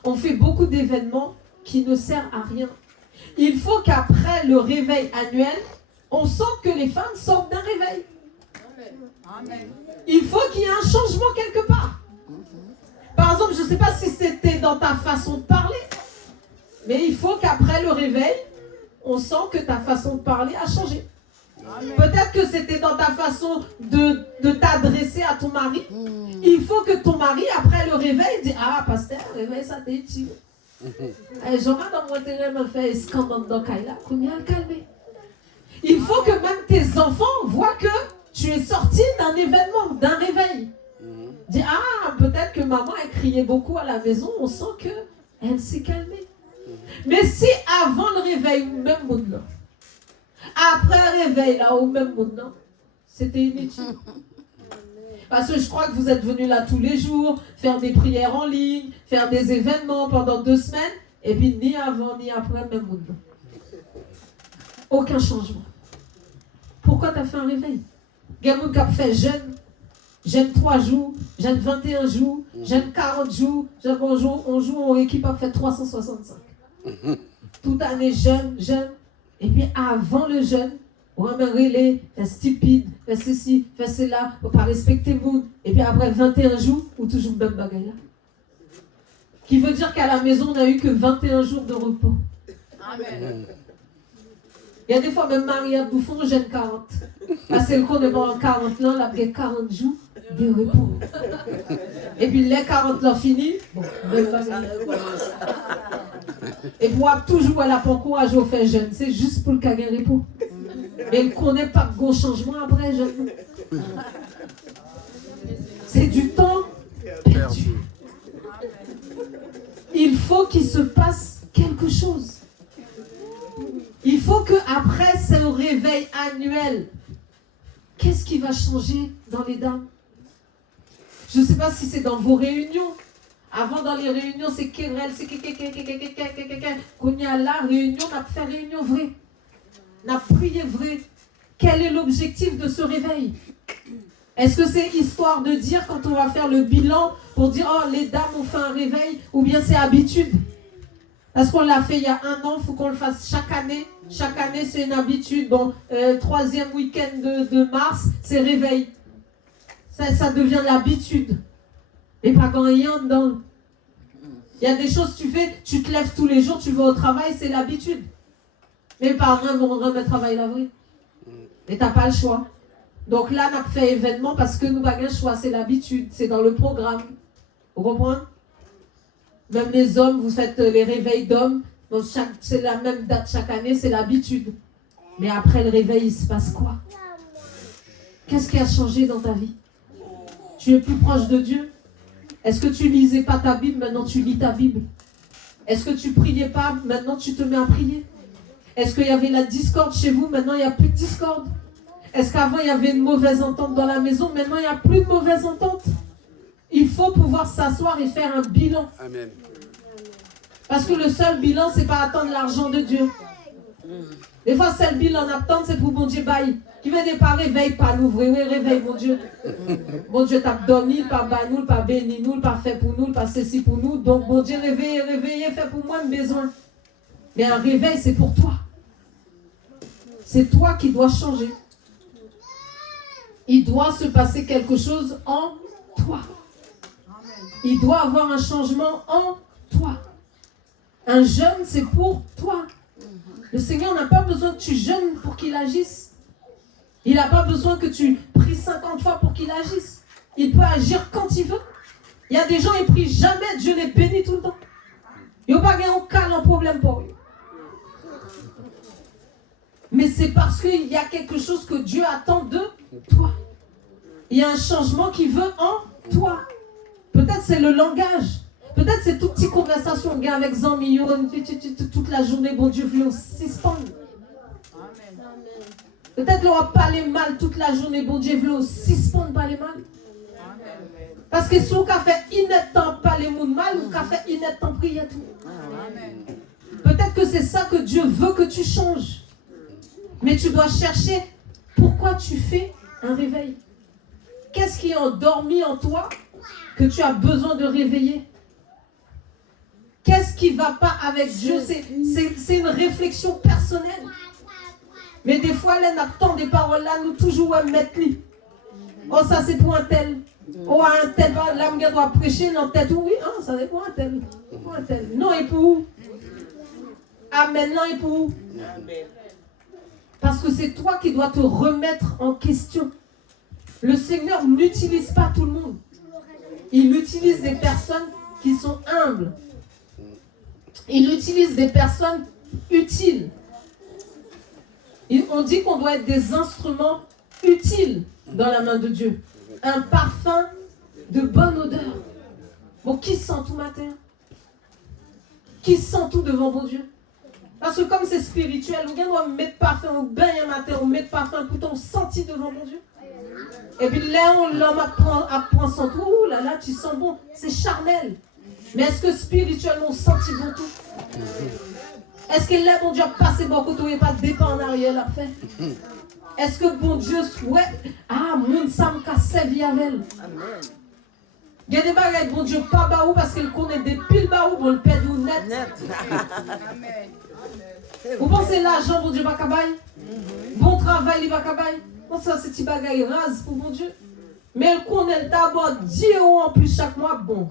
On fait beaucoup d'événements qui ne servent à rien. Il faut qu'après le réveil annuel, on sente que les femmes sortent d'un réveil. Amen. Il faut qu'il y ait un changement quelque part. Par exemple, je ne sais pas si c'était dans ta façon de parler, mais il faut qu'après le réveil, on sent que ta façon de parler a changé. Peut-être que c'était dans ta façon de t'adresser à ton mari. Il faut que ton mari, après le réveil, dise « Ah, pasteur, réveil, ça t'est utile. » Il faut que même tes enfants voient que tu es sorti d'un événement, d'un réveil. Dis, ah, peut-être que maman a crié beaucoup à la maison, on sent qu'elle s'est calmée. Mais si avant le réveil, ou même monde, après le réveil, là, ou même monde, c'était inutile. Parce que je crois que vous êtes venus là tous les jours, faire des prières en ligne, faire des événements pendant 2 semaines, et puis ni avant ni après, même monde. Aucun changement. Pourquoi tu as fait un réveil? Gamoun a fait jeûne 3 jours, jeûne 21 jours, jeûne 40 jours, on joue en équipe a fait 365. Toute année jeûne. Et puis avant le jeûne, on va me relais, fait stupide, fait ceci, fait cela, on ne pas respecter le monde. Et puis après 21 jours, ou toujours même bagaille là. Qui veut dire qu'à la maison, on n'a eu que 21 jours de repos. Amen. Il y a des fois, même Maria Bouffon jeûne 40. Parce que qu'on est pendant 40 ans, là, il y a 40 jours de repos. Et puis les 40 ans finis, bon, et moi, toujours, elle a pas encouragé au fait jeûne. C'est juste pour le caguer repos. Mais elle ne connaît pas de gros changements après jeûne. C'est du temps perdu. Il faut qu'il se passe quelque chose. Il faut qu'après ce réveil annuel, qu'est-ce qui va changer dans les dames? Je ne sais pas si c'est dans vos réunions. Avant, dans les réunions, c'est querelle, c'est qu'on y a là, réunion, on a fait réunion vraie. On a prié vrai. Quel est l'objectif de ce réveil? Est-ce que c'est histoire de dire quand on va faire le bilan pour dire oh les dames ont fait un réveil, ou bien c'est habitude? Parce qu'on l'a fait il y a 1 an, il faut qu'on le fasse chaque année. Chaque année, c'est une habitude. Bon, 3e week-end de mars, c'est réveil. Ça devient l'habitude. Et pas quand rien dedans. Il y a des choses que tu fais, tu te lèves tous les jours, tu vas au travail, c'est l'habitude. Mais pas rien, on remet le travail là, oui. Mais tu n'as pas le choix. Donc là, on a fait événement parce que nous n'avons pas le choix, c'est l'habitude, c'est dans le programme. Vous comprenez? Même les hommes, vous faites les réveils d'hommes, c'est la même date chaque année, c'est l'habitude. Mais après le réveil, il se passe quoi? Qu'est-ce qui a changé dans ta vie? Tu es plus proche de Dieu? Est-ce que tu lisais pas ta Bible, maintenant tu lis ta Bible? Est-ce que tu priais pas, maintenant tu te mets à prier? Est-ce qu'il y avait la discorde chez vous, maintenant il n'y a plus de discorde? Est-ce qu'avant il y avait une mauvaise entente dans la maison, maintenant il n'y a plus de mauvaise entente? Il faut pouvoir s'asseoir et faire un bilan. Amen. Parce que le seul bilan, c'est pas attendre l'argent de Dieu. Des fois, c'est le bilan attendre, c'est pour bon Dieu bail. Qui veut dire pas réveil, pas l'ouvrir, oui, réveil, mon Dieu. Bon Dieu t'a dormi, pas bail nous, pas béni nous, pas fait pour nous, pas ceci pour nous. Donc, bon Dieu, réveillez, fait pour moi, besoin. Mais un réveil, c'est pour toi. C'est toi qui dois changer. Il doit se passer quelque chose en toi. Il doit avoir un changement en toi. Un jeûne, c'est pour toi. Le Seigneur n'a pas besoin que tu jeûnes pour qu'il agisse. Il n'a pas besoin que tu pries 50 fois pour qu'il agisse. Il peut agir quand il veut. Il y a des gens qui prient jamais, Dieu les bénit tout le temps. Ils n'ont pas un problème pour eux. Mais c'est parce qu'il y a quelque chose que Dieu attend de toi. Il y a un changement qu'il veut en toi. Peut-être c'est le langage. Peut-être c'est toute petite conversation avec 100 millions toute la journée. Bon Dieu veut suspendre. Peut-être qu'on va parler mal toute la journée. Bon Dieu veut suspendre parler mal. Parce que si on a fait ineptant parler mal, on a fait ineptant prier tout. Peut-être que c'est ça que Dieu veut que tu changes. Mais tu dois chercher pourquoi tu fais un réveil. Qu'est-ce qui est endormi en toi que tu as besoin de réveiller? Qu'est-ce qui ne va pas avec Dieu? C'est une réflexion personnelle. Mais des fois, là, on attend des paroles là, nous toujours mettre lui. Oh, ça c'est pour un tel. Oh, un tel, là, on doit prêcher dans tête. Oui, hein, ça c'est pour un tel. Pour un tel. Non, et pour où? Amen, non, et pour où? Parce que c'est toi qui dois te remettre en question. Le Seigneur n'utilise pas tout le monde. Il utilise des personnes qui sont humbles. Il utilise des personnes utiles. On dit qu'on doit être des instruments utiles dans la main de Dieu. Un parfum de bonne odeur. Bon, qui sent tout matin? Qui sent tout devant bon Dieu? Parce que comme c'est spirituel, on doit mettre parfum au bain un matin, on met parfum pour ton senti devant mon Dieu. Et puis là, l'homme apprend son tout. Ouh là là, tu sens bon. C'est charnel. Mais est-ce que spirituellement, on sentit bon tout? Est-ce que là, bon Dieu a passé beaucoup de temps et pas de départ en arrière la fait? Est-ce que bon Dieu souhaite? Ah, mon Sam qu'a servi avec elle. Il y a des bagages, bon Dieu, pas baou parce qu'il connaît des piles baou, bon le perd ou net. Vous pensez l'argent, bon Dieu, pas cabaye? Bon travail, il va cabaye? Bon, ça, c'est petit bagaille rase pour bon Dieu. Mais elle connaît d'abord 10 € en plus chaque mois, bon.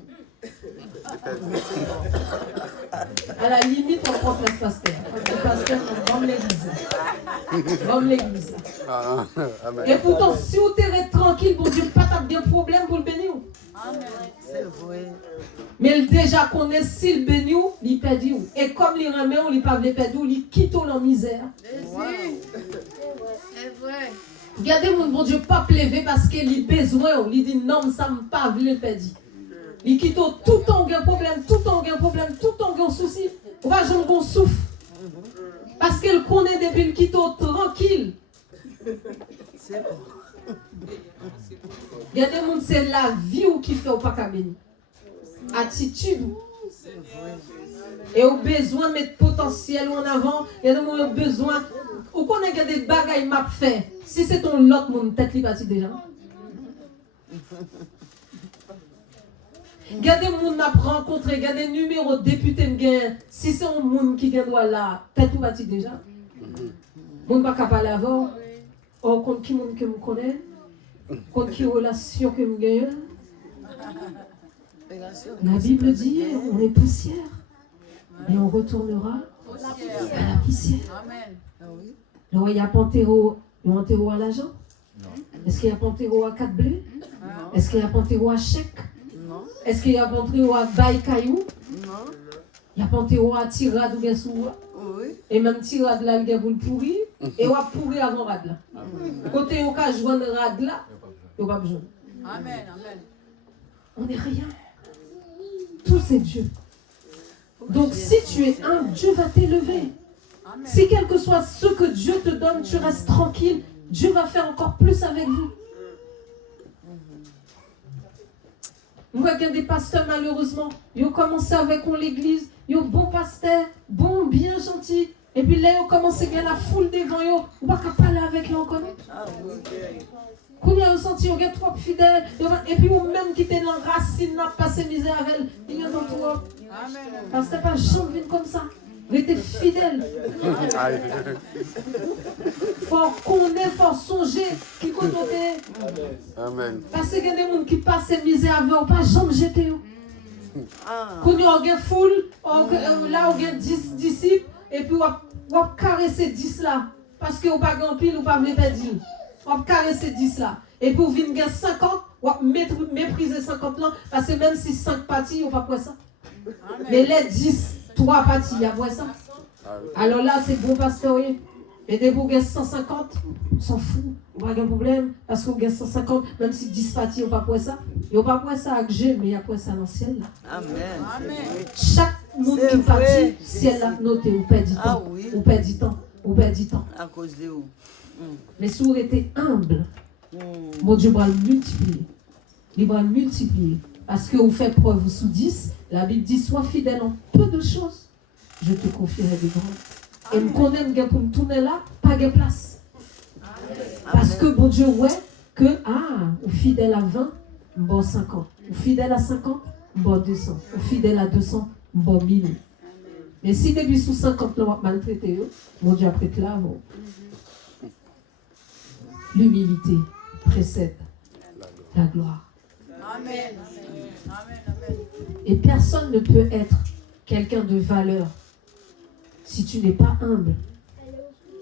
À la limite, on prend place pasteur. Le pasteur, on vend l'église. Vend l'église. Et pourtant, si vous êtes tranquille, bon Dieu, pas de bien problème pour le bénir. C'est vrai. Mais il déjà connaît s'il bénit, il perd. Et comme il remet, il ne peut pas perdre, il quitte la misère. C'est vrai. Regardez mon bon Dieu, pas lever parce qu'il a besoin. Il dit non, ça ne pas le perdre. Il quitte tout le temps un problème, tout le temps un problème, tout le temps un souci. On va jamais qu'on souffre. Parce qu'elle connaît depuis le quitte tranquille. C'est bon. Regardez mon, c'est la vie qui fait au pas qu'à bénir. Attitude. Et au besoin de mettre potentiel en avant, il y a des besoin. Ou qu'on a des bagailles m'a fait. Si c'est ton lot, mon tête li parti déjà. Regardez moun m'a rencontré, regardez numéro député m'gain. Si c'est un moun qui gagne là, tête ou parti déjà. Moun pas capable avant. Oh, contre qui moun que me connaît? Contre qui relation que me gagne? La Bible dit, on est poussière. Et on retournera à la poussière. Alors, il y a Panthéro, il y a Panthéro à l'argent? Est-ce qu'il y a Panthéro à 4 blés? Est-ce qu'il y a Panthéro à chèque? Est-ce qu'il y a Panthéro à bail caillou? Il y a Panthéro à tirade ou bien sous? Et même tirade là, il y a pour le pourri. Et on va pourrir avant rad là. Côté on va joindre rad là, on va besoin. Amen. On n'est rien. Tout c'est Dieu. Donc si tu es humble, Dieu va t'élever. Si quel que soit ce que Dieu te donne, tu restes tranquille, Dieu va faire encore plus avec vous. Moi, il y a des pasteurs malheureusement, ils ont commencé avec l'église, yo bon pasteur, bon, bien gentil. Et puis là, on commence à gagner la foule devant yo. On va pas parler avec lui encore. Ah oui. Quand on a senti, on est trop fidèle. Et puis, on même qui était dans la racine, n'a pas passé misère avec elle. Il y a dans toi. Parce que c'est pas jamais venu comme ça. Vous êtes fidèle. Faut connaître, faut songer qui compte. Amen. Parce qu'il y a des gens qui passent misère avec eux, pas jamais jeter. Quand on a une foule, là, on a 10 disciples. Et puis, on va caresser 10 là. Parce que vous n'avez pas de pile, vous n'avez pas dit. On va caresser 10 là. Et puis, vous venez 50, on va mépriser 50 là. Parce que même si 5 parties, on ne va pas ça. Amen. Mais les 10, 3 parties, il y a pas ça. Alors là, c'est bon pasteur. Et dès que vous avez 150, on s'en fout. On n'a pas de problème. Parce que vous avez 150, même si 10 parties, on ne va pas ça. Et on ne va pas ça avec G, mais il y a pas ça dans le ciel là. Amen. Chaque monde qui partit, ciel là noté, on perd du temps. Ah oui. On perd du temps. On perd du temps. À cause de où? Mais si vous étiez humble, mon Dieu va le multiplier. Il va le multiplier. Parce que vous faites preuve sous 10, la Bible dit sois fidèle en peu de choses, je te confierai des grandes. Et me connaître pour me tourner là, pas de place. Parce que bon Dieu, ouais, que, ou fidèle à 20, bon 50. Ou fidèle à 50, bon 200. Ou fidèle à 200, bon 1000. Mais si depuis sous 50, on va maltraiter, mon Dieu après là, bon. L'humilité précède la gloire. Amen. Et personne ne peut être quelqu'un de valeur si tu n'es pas humble,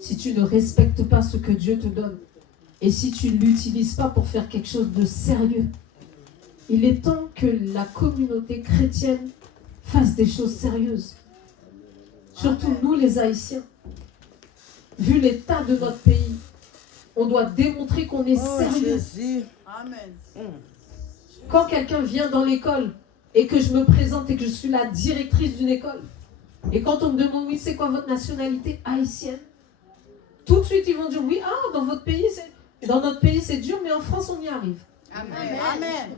si tu ne respectes pas ce que Dieu te donne et si tu ne l'utilises pas pour faire quelque chose de sérieux. Il est temps que la communauté chrétienne fasse des choses sérieuses. Surtout nous les Haïtiens. Vu l'état de notre pays, on doit démontrer qu'on est sérieux. Jésus. Amen. Quand quelqu'un vient dans l'école et que je me présente et que je suis la directrice d'une école, et quand on me demande, oui, c'est quoi votre nationalité haïtienne? Tout de suite, ils vont dire, oui, dans notre pays, c'est dur, mais en France, on y arrive. Amen. Amen.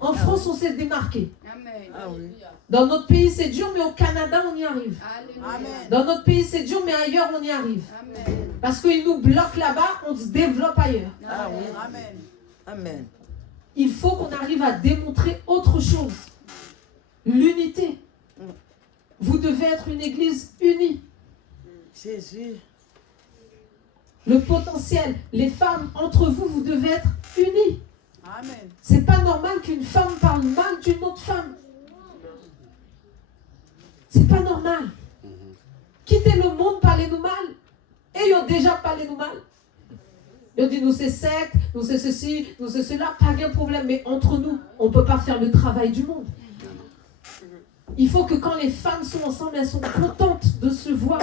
En France, on s'est démarqué. Amen. Ah oui. Dans notre pays, c'est dur, mais au Canada, on y arrive. Amen. Dans notre pays, c'est dur, mais ailleurs, on y arrive. Amen. Parce qu'ils nous bloquent là-bas, on se développe ailleurs. Ah oui. Amen. Amen. Il faut qu'on arrive à démontrer autre chose. L'unité. Vous devez être une église unie. Jésus. Le potentiel. Les femmes, entre vous, vous devez être unies. Amen. C'est pas normal qu'une femme parle mal d'une autre femme. C'est pas normal. Quittez le monde, parlez-nous mal. Et ils ont déjà parlé nous mal. Ils ont dit nous c'est secte, nous c'est ceci, nous c'est cela, pas de problème. Mais entre nous, on ne peut pas faire le travail du monde. Il faut que quand les femmes sont ensemble, elles sont contentes de se voir.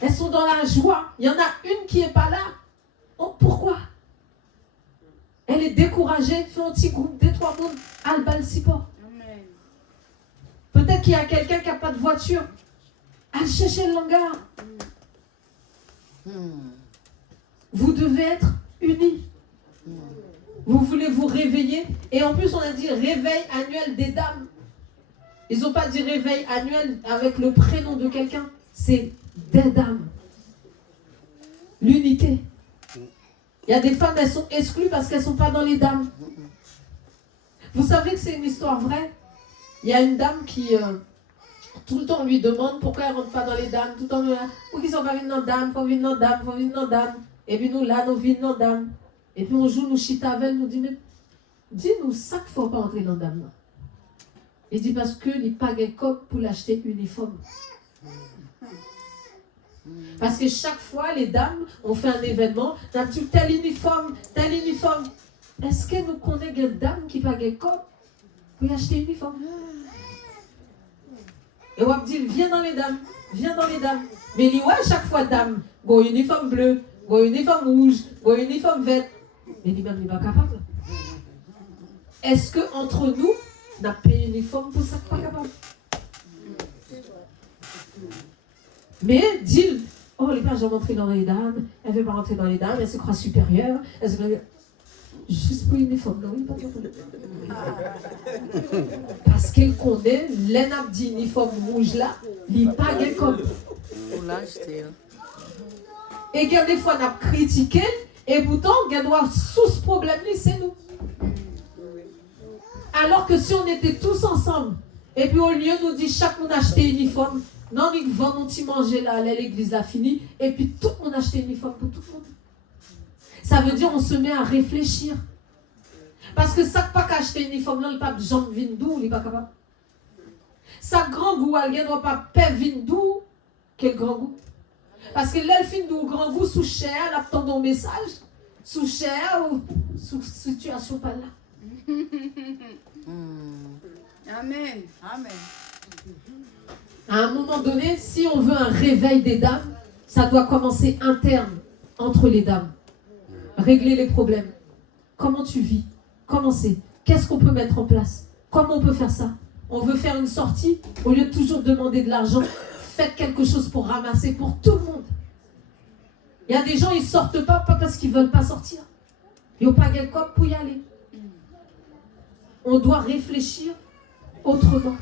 Elles sont dans la joie. Il y en a une qui n'est pas là. Oh, pourquoi? Elle est découragée, fait un petit groupe, 2-3 mondes, Alba le support. Peut-être qu'il y a quelqu'un qui n'a pas de voiture. Elle cherche le hangar. Vous devez être unis. Vous voulez vous réveiller. Et en plus, on a dit réveil annuel des dames. Ils n'ont pas dit réveil annuel avec le prénom de quelqu'un. C'est des dames. L'unité. Il y a des femmes, elles sont exclues parce qu'elles ne sont pas dans les dames. Vous savez que c'est une histoire vraie. Il y a une dame qui, tout le temps, lui demande pourquoi elle ne rentre pas dans les dames. Tout le temps, pourquoi ils ne sont pas venus dans les dames, faut venir dans les dames, faut venir dans les dames. Et puis nous, là, nous venons dans les dames. Et puis on joue, nous chita avec elle, nous dit, mais dis-nous ça qu'il ne faut pas entrer dans les dames. Là. Il dit parce que les pas de coq pour l'acheter uniforme. Parce que chaque fois, les dames ont fait un événement, t'as-tu tel uniforme. Est-ce que nous connaissons une dame qui n'a pas de coq pour acheter uniforme? Et on va dire, viens dans les dames. Mais il dit, ouais, chaque fois, dame, un uniforme bleu, un uniforme rouge, un uniforme vert. Mais il même n'est pas capable. Est-ce qu'entre nous, on a payé un uniforme pour ça pas capable? Mais dis, oh, les pages ont rentré dans les dames, elle ne veut pas rentrer dans les dames, elle se croit supérieure. juste pour uniforme. Non, il pas parce qu'elle connaît, l'un dit uniforme rouge là, il pas gain comme. Pour l'acheter. Et il y a des fois, on a critiqué, et pourtant, on doit sous ce problème, c'est nous. Alors que si on était tous ensemble, et puis au lieu de nous dire chaque monde acheter uniforme, non, nous vendons petit manger là, l'église là fini, et puis tout le monde acheter uniforme pour tout le monde. Ça veut dire on se met à réfléchir. Parce que ça pas qu'acheter uniforme là, le pape Jean Vindou, il n'est pas capable. Ça grand goût, il ne doit pas payer Vindou, quel grand goût. Parce que l'elfine du grand goût sous cher, elle attend un message, sous cher ou sous situation pas là. Amen. Amen. À un moment donné, si on veut un réveil des dames, ça doit commencer interne, entre les dames. Régler les problèmes. Comment tu vis? Comment c'est? Qu'est-ce qu'on peut mettre en place? Comment on peut faire ça? On veut faire une sortie, au lieu de toujours demander de l'argent, faites quelque chose pour ramasser pour tout le monde. Il y a des gens, ils ne sortent pas parce qu'ils ne veulent pas sortir. Ils n'ont pas de quoi pour y aller. On doit réfléchir autrement.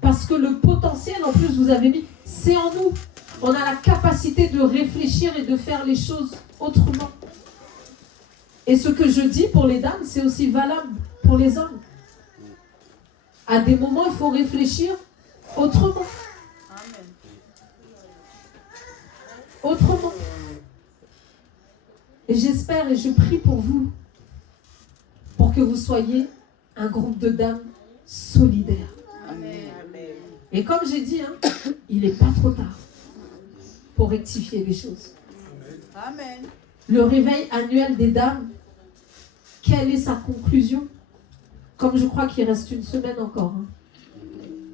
Parce que le potentiel, en plus, vous avez mis, c'est en nous. On a la capacité de réfléchir et de faire les choses autrement. Et ce que je dis pour les dames, c'est aussi valable pour les hommes. À des moments, il faut réfléchir autrement. Amen. Autrement. Et j'espère et je prie pour vous, pour que vous soyez un groupe de dames solidaires. Amen. Et comme j'ai dit, il n'est pas trop tard pour rectifier les choses. Amen. Le réveil annuel des dames, quelle est sa conclusion? Comme je crois qu'il reste une semaine encore.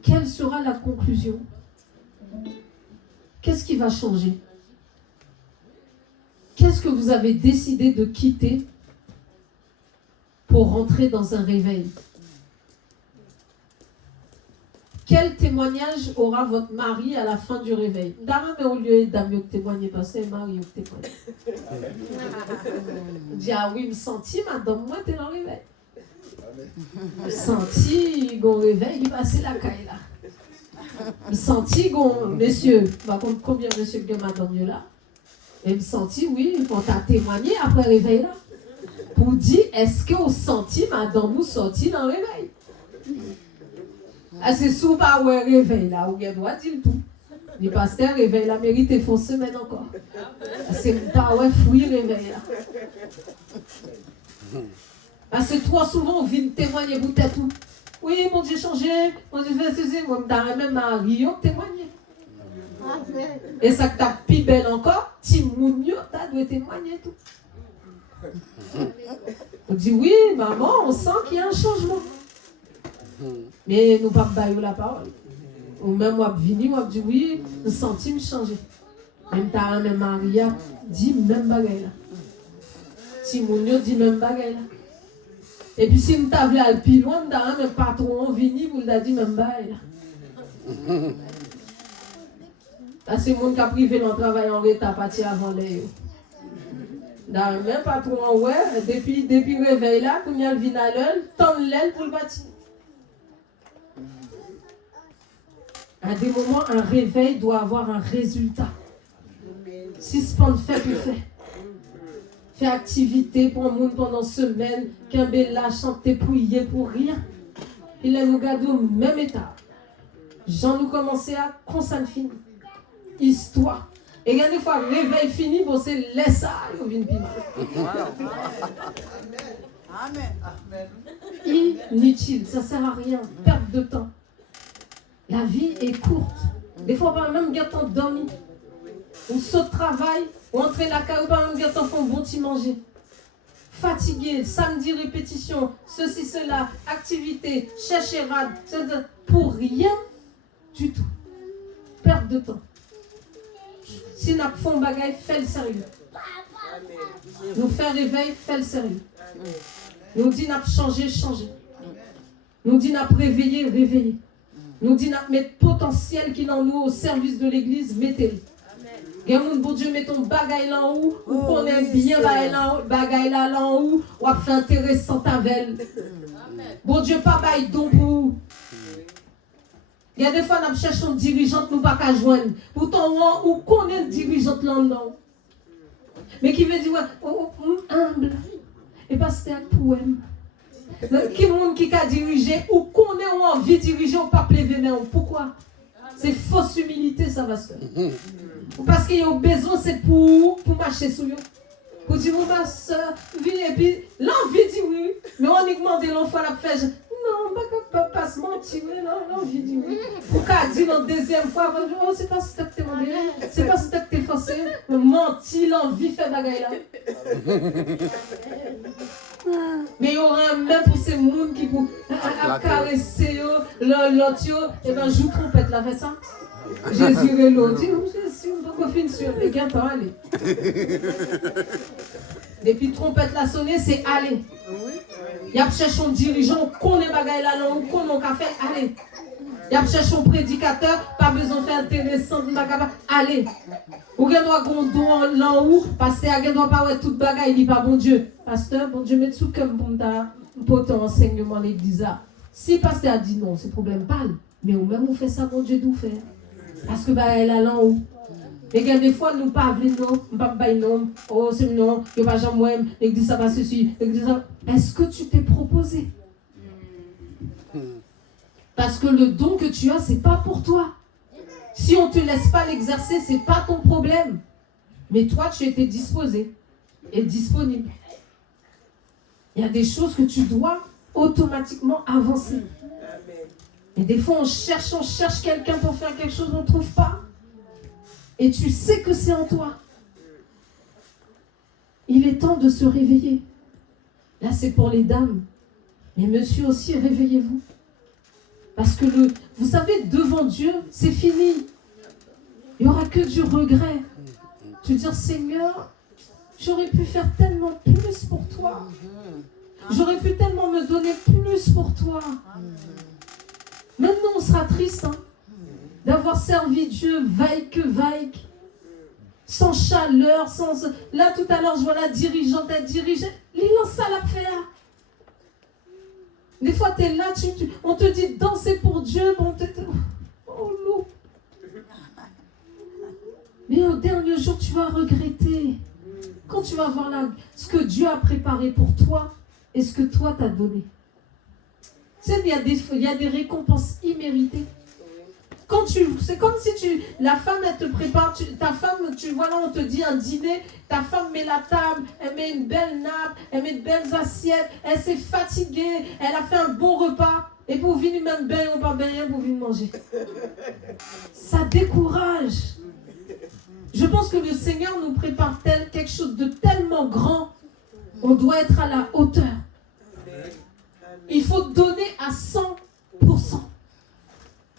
Quelle sera la conclusion? Qu'est-ce qui va changer? Qu'est-ce que vous avez décidé de quitter pour rentrer dans un réveil? Quel témoignage aura votre mari à la fin du réveil? Dame, mais au lieu d'amener témoigner, parce que c'est Marie qui témoigne. On dit, ah oui, me senti, madame, moi, t'es dans le réveil. Me senti, gon réveil, il passe la caille là. Me senti, gon, monsieur, par contre, combien monsieur que madame là? Et me senti, oui, on t'a témoigné après le réveil là. Pour dire, est-ce que vous senti, madame, nous sorti dans le réveil? Ah, c'est sous par un réveil là, où il doit dire tout. Les pasteurs réveillent la mérite et font semaine encore. C'est pas ouais, fouille réveil là. Parce que trop souvent, on vient témoigner pour tout. Oui, mon Dieu, changé, mon Dieu, fait ceci, moi, je même Marie, on témoigner. Et ça que t'as plus belle encore, Timounio, t'as dû témoigner tout. On dit oui, maman, on sent qu'il y a un changement. Mais nous ne pouvons pas bailler la parole. Ou même moi, vini, moi, dit oui, nous sentons changer. Même ta même Maria dit même bagaille là. Timounio dit même bagaille là. Et puis si nous t'avons aller plus loin, nous avons même patron vini, vous l'avez dit même bagaille là. Parce que les gens qui ont privé leur travail en retard parti avant l'air. Dans même patron, ouais, depuis le réveil là, quand il y a le vin à l'heure, tant l'aile pour le bâtir. À des moments, un réveil doit avoir un résultat. Si ce qu'on fait, tu fais. Fais activité pour le monde pendant semaine, qu'un bel là, chanter, prier pour rire. Il a nous gardé au même état. Jean nous commençait à quand ça finit. Histoire. Et il y a des fois, réveil fini, bon, c'est laisse ça, il vient de Amen. Inutile, ça sert à rien, perte de temps. La vie est courte. Des fois, on va même bien temps dormir. Ou saute travail, ou entrer la caille, ou pas même bien temps faire un bon petit manger. Fatigué, samedi répétition, ceci, cela, activité, chercher rad, pour rien du tout. Perte de temps. Si nous faisons un bagage, fais le sérieux. Nous faire réveil, fais le sérieux. Nous dit nous changer, changer. Nous dit nous réveiller, réveiller. Nous dit nous mettre potentiel qui est en nous au service de l'église, mettez-le. Gamoun, bon Dieu, met ton bagaille là en haut, ou qu'on aime bien bagaille là en haut, ou à faire intéressant avec elle. Bon Dieu, pas bail don pour vous. Il y a des fois, nous cherchons une dirigeante, nous pas qu'à joindre. Pourtant, on connaît une dirigeante là-dedans. Mais qui veut dire, ouais, humble. Et pas c'était un poème. Qui monde qui a dirigé, ou connaît ou envie de diriger, ou pas lever mais pourquoi? C'est fausse humilité, ça va se faire. Parce qu'il y a besoin, c'est pour marcher sur eux. Pour dire, ma soeur, viens, et puis l'envie dit oui. Mais on a demandé l'enfant la faire. Non, pas se mentir, non, l'envie dit oui. Pour qu'elle dise la deuxième fois, oh, c'est pas ce que tu es demandé, c'est pas ce que tu es forcé. Mentir, l'envie fait bagaille là. Mais il y aura même pour ces gens qui pour caresser l'autre, et bien joue trompette là, fait ça. Jésus est l'autre, dit, Jésus, on va finir sur les gars, allez. Depuis trompette la sonné, c'est aller. Il y a cherché un dirigeant, qu'on est bagaille là, on connaît un café, allez. Il y a cherché un prédicateur, pas besoin de faire intéressant, allez. Ou bien doit gondon là où, parce que doit pas ouais toute bagaille, il dit pas bon Dieu. Pasteur, bon Dieu, met tout comme pour ton enseignement l'église là. Si pasteur a dit non, c'est problème pas. Mais ou même on fait ça, bon Dieu, d'où faire. Parce que bah elle a là où. Mais des fois, nous pas appeler non, nous pas bailler non, oh c'est non, il n'y a pas jamais moi, l'église ça va ceci, l'église ça. Est-ce que tu t'es proposé? Parce que le don que tu as, c'est pas pour toi. Si on ne te laisse pas l'exercer, c'est pas ton problème. Mais toi, tu étais disposé et disponible. Il y a des choses que tu dois automatiquement avancer. Et des fois, on cherche quelqu'un pour faire quelque chose, on ne trouve pas. Et tu sais que c'est en toi. Il est temps de se réveiller. Là, c'est pour les dames. Mais monsieur aussi, réveillez-vous. Parce que vous savez, devant Dieu, c'est fini. Il n'y aura que du regret. Tu dis, Seigneur, j'aurais pu faire tellement plus pour toi. J'aurais pu tellement me donner plus pour toi. Maintenant, on sera triste d'avoir servi Dieu vaille que vaille. Sans chaleur, sans... Là, tout à l'heure, je vois la dirigeante, elle dirige. Il lance ça à faire. Des fois, tu es là, on te dit danser pour Dieu. Bon, oh, loup. Mais au dernier jour, tu vas regretter. Quand tu vas voir ce que Dieu a préparé pour toi et ce que toi t'as donné. Tu sais, il y a des récompenses imméritées. C'est comme si la femme, elle te prépare, ta femme, tu vois là, on te dit un dîner, ta femme met la table, elle met une belle nappe, elle met de belles assiettes, elle s'est fatiguée, elle a fait un bon repas, et pour venir même bien ou pas bien, pour venir manger. Ça décourage. Je pense que le Seigneur nous prépare quelque chose de tellement grand, on doit être à la hauteur. Il faut donner à 100%.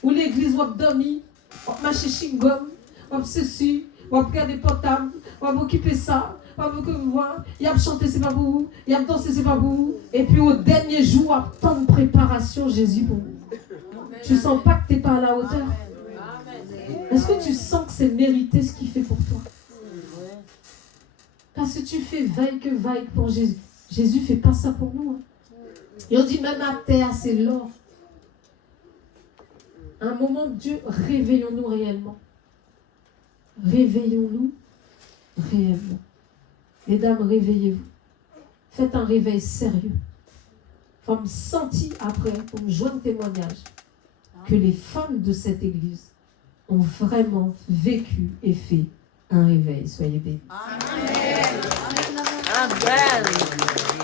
Ou l'église va dormir, va marcher chingom, va ceci, va regarder portable, va occuper ça, va voir, il y a chanter c'est pas pour vous, il y a danser c'est pas pour vous, et puis au dernier jour, à tant de préparation, Jésus pour vous. Tu sens pas que tu n'es pas à la hauteur? Est-ce que tu sens que c'est mérité ce qu'il fait pour toi? Parce que tu fais vaille que vaille pour Jésus. Jésus ne fait pas ça pour nous. Et on dit même à terre, c'est l'or. Un moment, Dieu, réveillons-nous réellement. Réveillons-nous réellement. Mesdames, réveillez-vous. Faites un réveil sérieux. Faut me sentir après, pour me joindre témoignage, que les femmes de cette église ont vraiment vécu et fait un réveil. Soyez bénis. Amen. Amen.